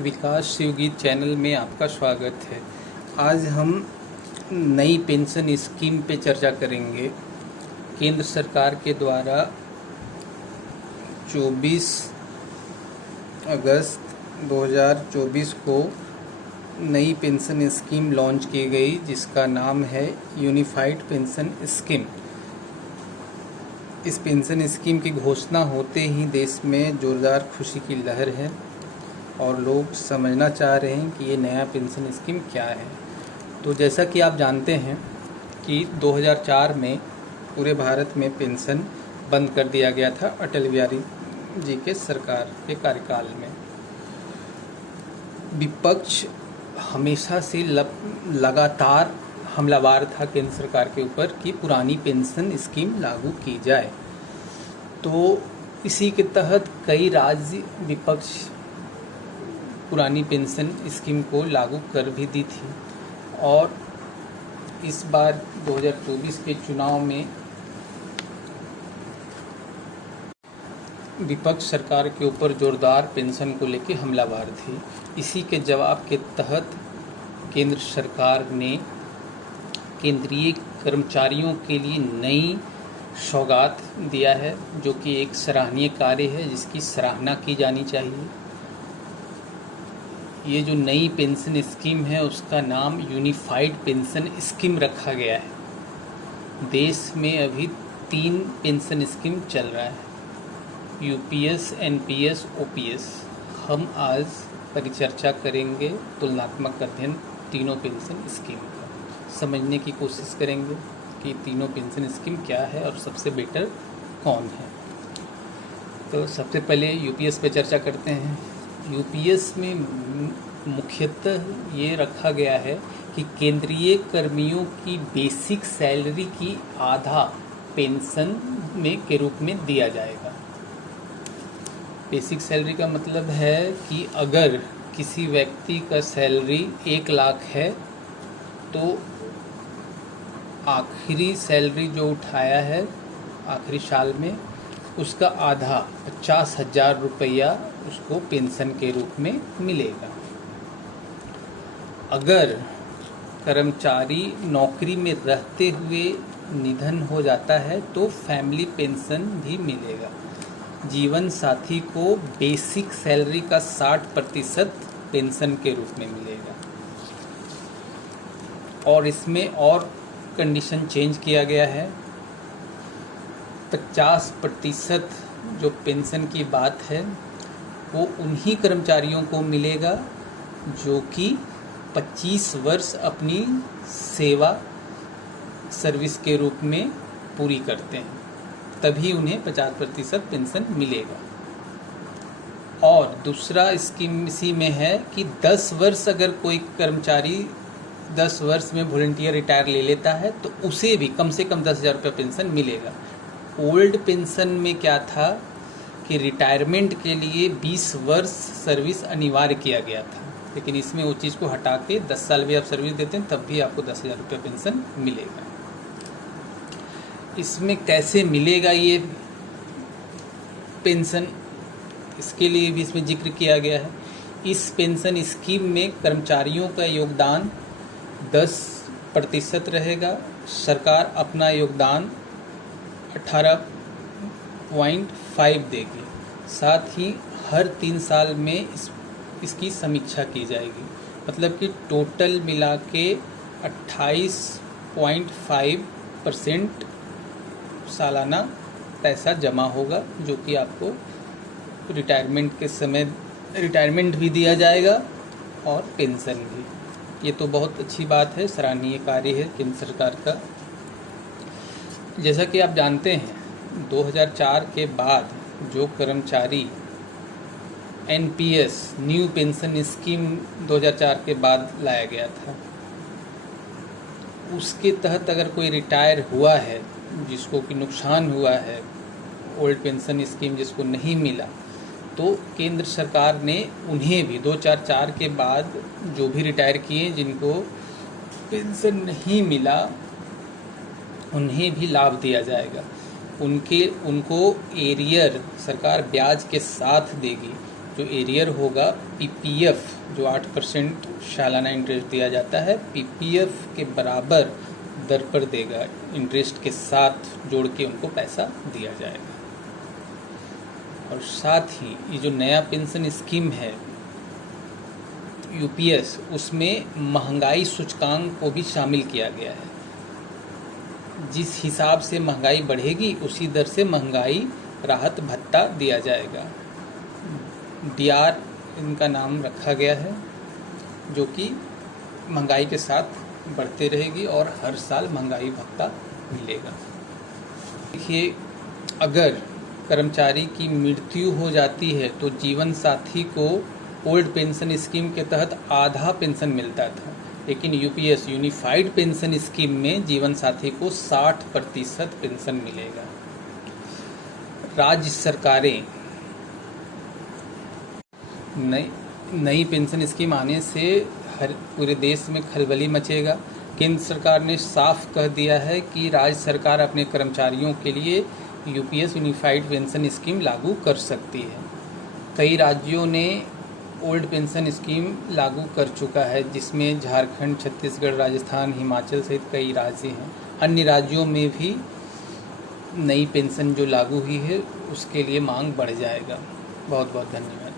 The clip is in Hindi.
विकास शिवगीत चैनल में आपका स्वागत है। आज हम नई पेंशन स्कीम पे चर्चा करेंगे। केंद्र सरकार के द्वारा 24 अगस्त 2024 को नई पेंशन स्कीम लॉन्च की गई, जिसका नाम है यूनिफाइड पेंशन स्कीम। इस पेंशन स्कीम की घोषणा होते ही देश में ज़ोरदार खुशी की लहर है और लोग समझना चाह रहे हैं कि ये नया पेंशन स्कीम क्या है। तो जैसा कि आप जानते हैं कि 2004 में पूरे भारत में पेंशन बंद कर दिया गया था अटल बिहारी जी के सरकार के कार्यकाल में। विपक्ष हमेशा से लगातार हमलावर था केंद्र सरकार के ऊपर कि पुरानी पेंशन स्कीम लागू की जाए। तो इसी के तहत कई राज्य विपक्ष पुरानी पेंशन स्कीम को लागू कर भी दी थी और इस बार 2024 के चुनाव में विपक्ष सरकार के ऊपर जोरदार पेंशन को लेकर हमलावर थी। इसी के जवाब के तहत केंद्र सरकार ने केंद्रीय कर्मचारियों के लिए नई सौगात दिया है, जो कि एक सराहनीय कार्य है जिसकी सराहना की जानी चाहिए। ये जो नई पेंशन स्कीम है उसका नाम यूनिफाइड पेंशन स्कीम रखा गया है। देश में अभी 3 पेंशन स्कीम चल रहा है, यूपीएस, एनपीएस, ओपीएस। हम आज परिचर्चा करेंगे तुलनात्मक अध्ययन तीनों पेंशन स्कीम का। समझने की कोशिश करेंगे कि तीनों पेंशन स्कीम क्या है और सबसे बेटर कौन है। तो सबसे पहले यूपीएस पे चर्चा करते हैं। यूपीएस में मुख्यतः ये रखा गया है कि केंद्रीय कर्मियों की बेसिक सैलरी की आधा पेंशन में के रूप में दिया जाएगा। बेसिक सैलरी का मतलब है कि अगर किसी व्यक्ति का सैलरी 1 लाख है तो आखिरी सैलरी जो उठाया है आखिरी साल में, उसका आधा 50,000 रुपया उसको पेंशन के रूप में मिलेगा। अगर कर्मचारी नौकरी में रहते हुए निधन हो जाता है तो फैमिली पेंशन भी मिलेगा। जीवन साथी को बेसिक सैलरी का 60% पेंशन के रूप में मिलेगा। और इसमें और कंडीशन चेंज किया गया है। 50% जो पेंशन की बात है वो उन्हीं कर्मचारियों को मिलेगा जो कि 25 वर्ष अपनी सेवा सर्विस के रूप में पूरी करते हैं, तभी उन्हें 50% पेंशन मिलेगा। और दूसरा स्कीम इसी में है कि 10 वर्ष अगर कोई कर्मचारी 10 वर्ष में वॉलंटियर रिटायर ले लेता है तो उसे भी कम से कम 10,000 रुपये पेंशन मिलेगा। ओल्ड पेंशन में क्या था कि रिटायरमेंट के लिए 20 वर्ष सर्विस अनिवार्य किया गया था, लेकिन इसमें वो चीज़ को हटा के 10 साल भी आप सर्विस देते हैं तब भी आपको 10,000 रुपये पेंशन मिलेगा। इसमें कैसे मिलेगा ये पेंशन, इसके लिए भी इसमें जिक्र किया गया है। इस पेंशन स्कीम में कर्मचारियों का योगदान 10% रहेगा। सरकार अपना योगदान 18.5 देगी। साथ ही हर 3 साल में इसकी समीक्षा की जाएगी। मतलब कि टोटल मिला के 28.5% सालाना पैसा जमा होगा, जो कि आपको रिटायरमेंट के समय रिटायरमेंट भी दिया जाएगा और पेंशन भी। ये तो बहुत अच्छी बात है, सराहनीय कार्य है केंद्र सरकार का। जैसा कि आप जानते हैं 2004 के बाद जो कर्मचारी एनपीएस न्यू पेंशन स्कीम 2004 के बाद लाया गया था, उसके तहत अगर कोई रिटायर हुआ है जिसको कि नुकसान हुआ है, ओल्ड पेंशन स्कीम जिसको नहीं मिला, तो केंद्र सरकार ने उन्हें भी 2004 के बाद जो भी रिटायर किए जिनको पेंशन नहीं मिला उन्हें भी लाभ दिया जाएगा। उनको एरियर सरकार ब्याज के साथ देगी। जो एरियर होगा पीपीएफ, जो 8% सालाना इंटरेस्ट दिया जाता है, पीपीएफ के बराबर दर पर देगा, इंटरेस्ट के साथ जोड़ के उनको पैसा दिया जाएगा। और साथ ही ये जो नया पेंशन स्कीम है यूपीएस, उसमें महंगाई सूचकांक को भी शामिल किया गया है। जिस हिसाब से महंगाई बढ़ेगी उसी दर से महंगाई राहत भत्ता दिया जाएगा। डीआर इनका नाम रखा गया है, जो कि महंगाई के साथ बढ़ते रहेगी और हर साल महंगाई भत्ता मिलेगा। देखिए, अगर कर्मचारी की मृत्यु हो जाती है तो जीवन साथी को ओल्ड पेंशन स्कीम के तहत आधा पेंशन मिलता था, लेकिन यूपीएस यूनिफाइड पेंशन स्कीम में जीवन साथी को 60% पेंशन मिलेगा। राज्य सरकारें नई पेंशन स्कीम आने से हर पूरे देश में खलबली मचेगा। केंद्र सरकार ने साफ कह दिया है कि राज्य सरकार अपने कर्मचारियों के लिए यूपीएस यूनिफाइड पेंशन स्कीम लागू कर सकती है। कई राज्यों ने ओल्ड पेंशन स्कीम लागू कर चुका है, जिसमें झारखंड, छत्तीसगढ़, राजस्थान, हिमाचल सहित कई राज्य हैं। अन्य राज्यों में भी नई पेंशन जो लागू हुई है उसके लिए मांग बढ़ जाएगा। बहुत बहुत धन्यवाद।